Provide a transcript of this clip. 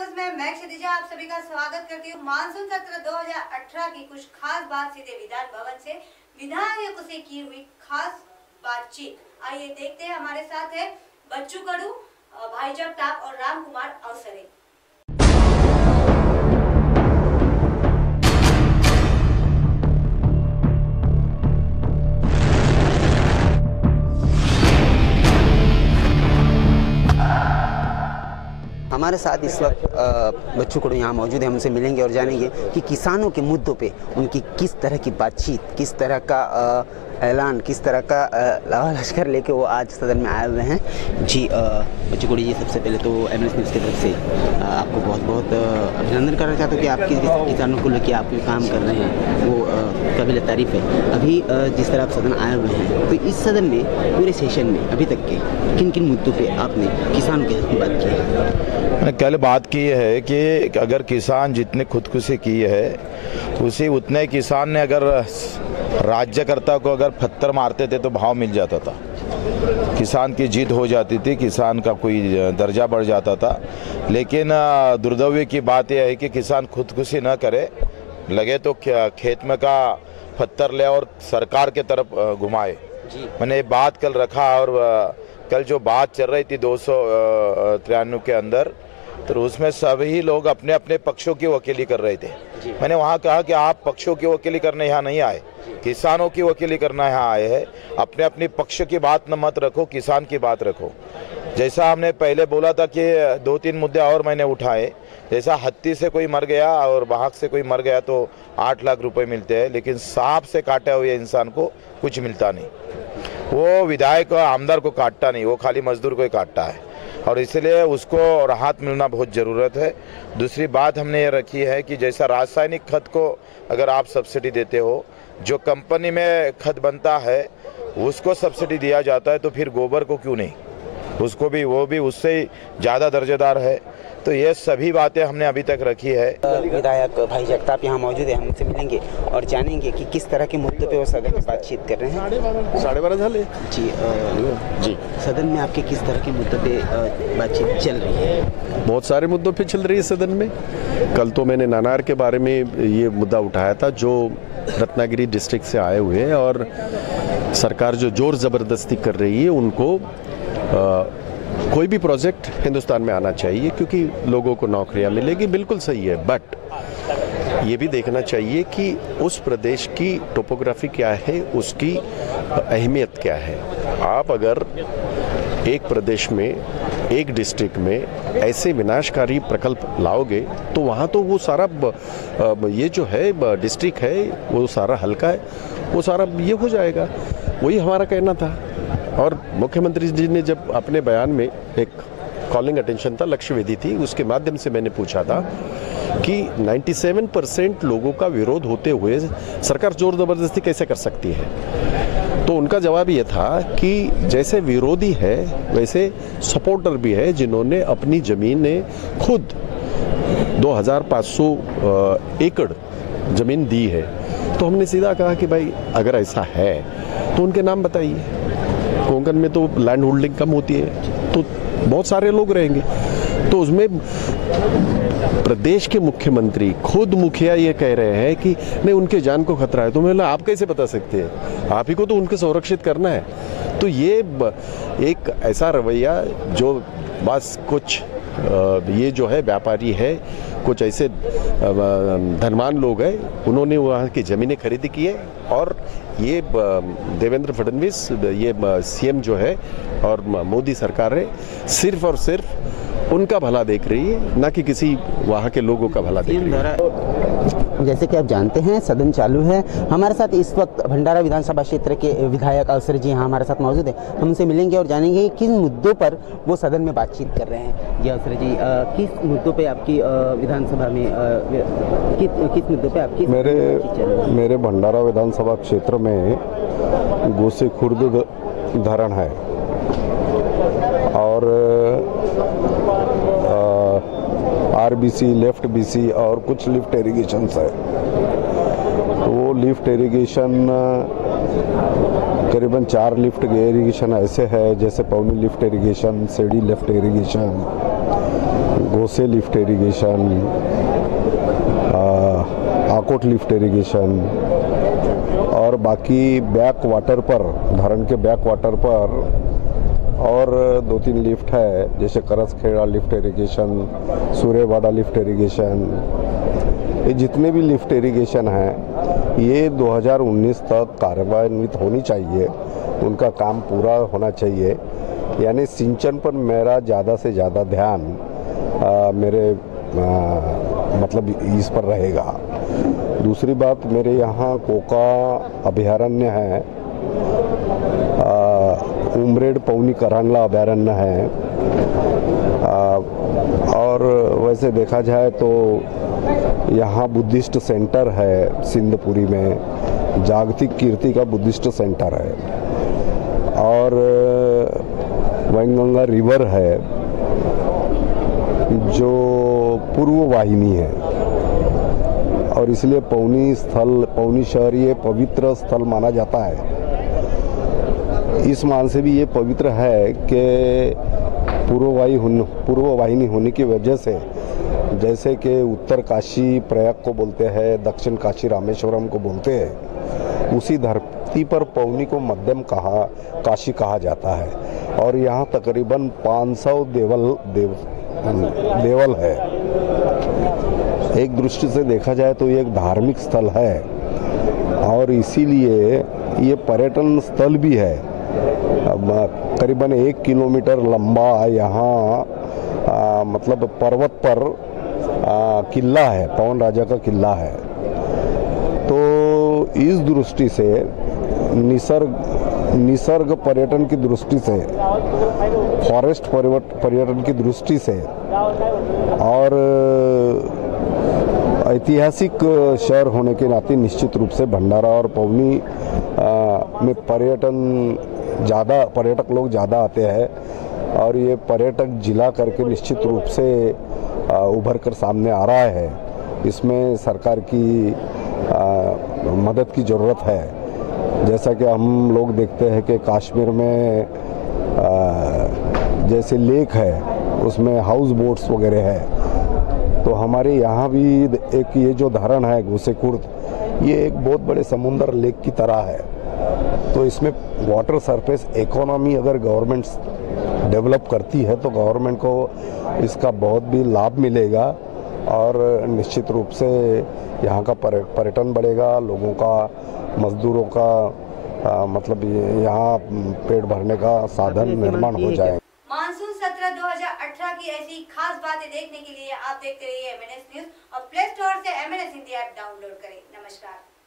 News में मैं क्षितिजा आप सभी का स्वागत करती हूँ। मानसून सत्र 2018 की कुछ खास बात सीधे विधान भवन से विधायकों से की हुई खास बातचीत। आइए देखते हैं। हमारे साथ है बच्चू कडू, भाई जगताप और राम कुमार अवसरे। हमारे साथ इस वक्त बच्चू कडू यहाँ मौजूद है। हम उनसे मिलेंगे और जानेंगे कि किसानों के मुद्दों पे उनकी किस तरह की बातचीत, किस तरह का ऐलान, किस तरह का लावा लश्कर लेके वो आज सदन में आए हुए हैं। जी बच्चू कडू जी, सबसे पहले तो एमएनएस न्यूज़ की तरफ से आपको बहुत बहुत अभिनंदन करना चाहता हूँ कि आप किसानों को लेकर आप जो काम कर रहे हैं वो काबिल तारीफ़ है। अभी जिस तरह आप सदन आए हुए हैं, तो इस सदन में पूरे सेशन में अभी तक के किन किन मुद्दों पर आपने किसानों के हक में बात की है? मैंने कल बात की है कि अगर किसान जितने खुदकुशी की है उसी उतने किसान ने अगर राज्यकर्ता को अगर पत्थर मारते थे तो भाव मिल जाता था, किसान की जीत हो जाती थी, किसान का कोई दर्जा बढ़ जाता था। लेकिन दुर्दैव की बात यह है कि किसान खुदकुशी न करे, लगे तो खेत में का पत्थर ले और सरकार के तरफ घुमाए। मैंने ये बात कल रखा और कल जो बात चल रही थी 293 के अंदर, तो उसमें सभी लोग अपने अपने पक्षों की वकीली कर रहे थे। मैंने वहाँ कहा कि आप पक्षों की वकीली करने यहाँ नहीं आए, किसानों की वकीली करना यहाँ आए हैं। अपने अपने पक्ष की बात न मत रखो, किसान की बात रखो। जैसा हमने पहले बोला था कि 2-3 मुद्दे और मैंने उठाए, जैसा हत्ती से कोई मर गया और बाघ से कोई मर गया तो 8 लाख रुपए मिलते हैं, लेकिन सांप से काटे हुए इंसान को कुछ मिलता नहीं। वो विधायक आमदार को काटता नहीं, वो खाली मजदूर को ही काटता है, और इसलिए उसको राहत मिलना बहुत ज़रूरत है। दूसरी बात हमने ये रखी है कि जैसा रासायनिक खाद को अगर आप सब्सिडी देते हो, जो कंपनी में खाद बनता है उसको सब्सिडी दिया जाता है, तो फिर गोबर को क्यों नहीं, उसको भी, वो भी उससे ज़्यादा दर्जेदार है। तो ये सभी बातें हमने अभी तक रखी है। विधायक भाई जगताप यहाँ मौजूद है, हम उनसे मिलेंगे और जानेंगे कि किस तरह के मुद्दों पे वो सदन में बातचीत कर रहे हैं। 12:30 झाले जी सदन में आपके किस तरह के मुद्दों पे बातचीत चल रही है? बहुत सारे मुद्दों पे चल रही है सदन में। कल तो मैंने नानार के बारे में ये मुद्दा उठाया था, जो रत्नागिरी डिस्ट्रिक्ट से आए हुए हैं और सरकार जो जोर ज़बरदस्ती कर रही है उनको कोई भी प्रोजेक्ट हिंदुस्तान में आना चाहिए क्योंकि लोगों को नौकरियां मिलेगी, बिल्कुल सही है। बट ये भी देखना चाहिए कि उस प्रदेश की टोपोग्राफी क्या है, उसकी अहमियत क्या है। आप अगर एक प्रदेश में, एक डिस्ट्रिक्ट में ऐसे विनाशकारी प्रकल्प लाओगे तो वहाँ तो वो सारा ये जो है डिस्ट्रिक्ट है वो सारा हल्का है, वो सारा ये हो जाएगा। वही हमारा कहना था। और मुख्यमंत्री जी ने जब अपने बयान में एक कॉलिंग अटेंशन था, लक्ष्य वेदी थी, उसके माध्यम से मैंने पूछा था कि 97% लोगों का विरोध होते हुए सरकार जोर जबरदस्ती कैसे कर सकती है। तो उनका जवाब ये था कि जैसे विरोधी है वैसे सपोर्टर भी है, जिन्होंने अपनी ज़मीनें खुद 2500 एकड़ ज़मीन दी है। तो हमने सीधा कहा कि भाई अगर ऐसा है तो उनके नाम बताइए। कोंकण में तो लैंड होल्डिंग कम होती है तो बहुत सारे लोग रहेंगे। तो उसमें प्रदेश के मुख्यमंत्री खुद मुखिया ये कह रहे हैं कि नहीं, उनके जान को खतरा है। तो मैं बोला आप कैसे बता सकते हैं, आप ही को तो उनको संरक्षित करना है। तो ये एक ऐसा रवैया जो बस कुछ ये जो है व्यापारी है, कुछ ऐसे धनवान लोग हैं, उन्होंने वहाँ की ज़मीनें खरीदी की है और ये देवेंद्र फडणवीस ये सीएम जो है और मोदी सरकार है सिर्फ और सिर्फ उनका भला देख रही है, ना कि किसी वहाँ के लोगों का भला देख रही है। जैसे कि आप जानते हैं सदन चालू है। हमारे साथ इस वक्त भंडारा विधानसभा क्षेत्र के विधायक अवसरे जी यहाँ हमारे साथ मौजूद हैं। हम उनसे मिलेंगे और जानेंगे किन मुद्दों पर वो सदन में बातचीत कर रहे हैं। जी अवसरे जी, किस मुद्दों पे आपकी विधानसभा में किस मुद्दों पे आपकी मेरे भंडारा विधानसभा क्षेत्र में गोसी खुर्द धरण है और आरबीसी, लेफ्ट बीसी और कुछ लिफ्ट इरिगेशन है। तो वो लिफ्ट इरिगेशन करीबन 4 लिफ्ट इरिगेशन ऐसे है, जैसे पौनी लिफ्ट इरिगेशन, सीढ़ी lift irrigation, Gose lift irrigation, Akot lift irrigation और बाकी बैक वाटर पर, धरण के बैक वाटर पर और 2-3 लिफ्ट है, जैसे करसखेड़ा लिफ्ट इरिगेशन, सूर्यवाड़ा लिफ्ट इरिगेशन। ये जितने भी लिफ्ट इरिगेशन हैं ये 2019 तक कार्यान्वित होनी चाहिए, उनका काम पूरा होना चाहिए। यानी सिंचन पर मेरा ज़्यादा से ज़्यादा ध्यान मेरे मतलब इस पर रहेगा। दूसरी बात, मेरे यहाँ कोका अभयारण्य है, उमरेड पौनी करांगला अभयारण्य है, और वैसे देखा जाए तो यहाँ बुद्धिस्ट सेंटर है सिंधपुरी में, जागतिक कीर्ति का बुद्धिस्ट सेंटर है, और वैनगंगा रिवर है जो पूर्व वाहिनी है, और इसलिए पौनी शहर ये पवित्र स्थल माना जाता है। इस मान से भी ये पवित्र है कि पूर्व वाहिनी होने की वजह से, जैसे कि उत्तर काशी प्रयाग को बोलते हैं, दक्षिण काशी रामेश्वरम को बोलते हैं, उसी धरती पर पौनी को मध्यम काशी कहा जाता है। और यहाँ तकरीबन 500 देवल है। एक दृष्टि से देखा जाए तो ये एक धार्मिक स्थल है, और इसीलिए ये पर्यटन स्थल भी है। करीबन 1 किलोमीटर लंबा यहाँ मतलब पर्वत पर किला है, पवन राजा का किला है। तो इस दृष्टि से निसर्ग पर्यटन की दृष्टि से, फॉरेस्ट पर्यटन की दृष्टि से, और ऐतिहासिक शहर होने के नाते निश्चित रूप से भंडारा और पौनी में पर्यटक लोग ज़्यादा आते हैं, और ये पर्यटक जिला करके निश्चित रूप से उभर कर सामने आ रहा है। इसमें सरकार की मदद की ज़रूरत है। जैसा कि हम लोग देखते हैं कि कश्मीर में जैसे लेक है, उसमें हाउस बोट्स वगैरह है, तो हमारे यहाँ भी एक ये जो धरण है गोसेकुर्द, ये एक बहुत बड़े समुद्र लेक की तरह है। तो इसमें वाटर सरफेस इकोनॉमी अगर गवर्नमेंट डेवलप करती है तो गवर्नमेंट को इसका बहुत भी लाभ मिलेगा, और निश्चित रूप से यहाँ का पर्यटन बढ़ेगा, लोगों का, मजदूरों का मतलब यहाँ पेट भरने का साधन निर्माण हो जाए। मानसून सत्र 2018 की ऐसी खास बातें देखने के लिए आप देखते रहिए MNS न्यूज, और प्ले स्टोर से MNS हिंदी ऐप डाउनलोड करें। नमस्कार।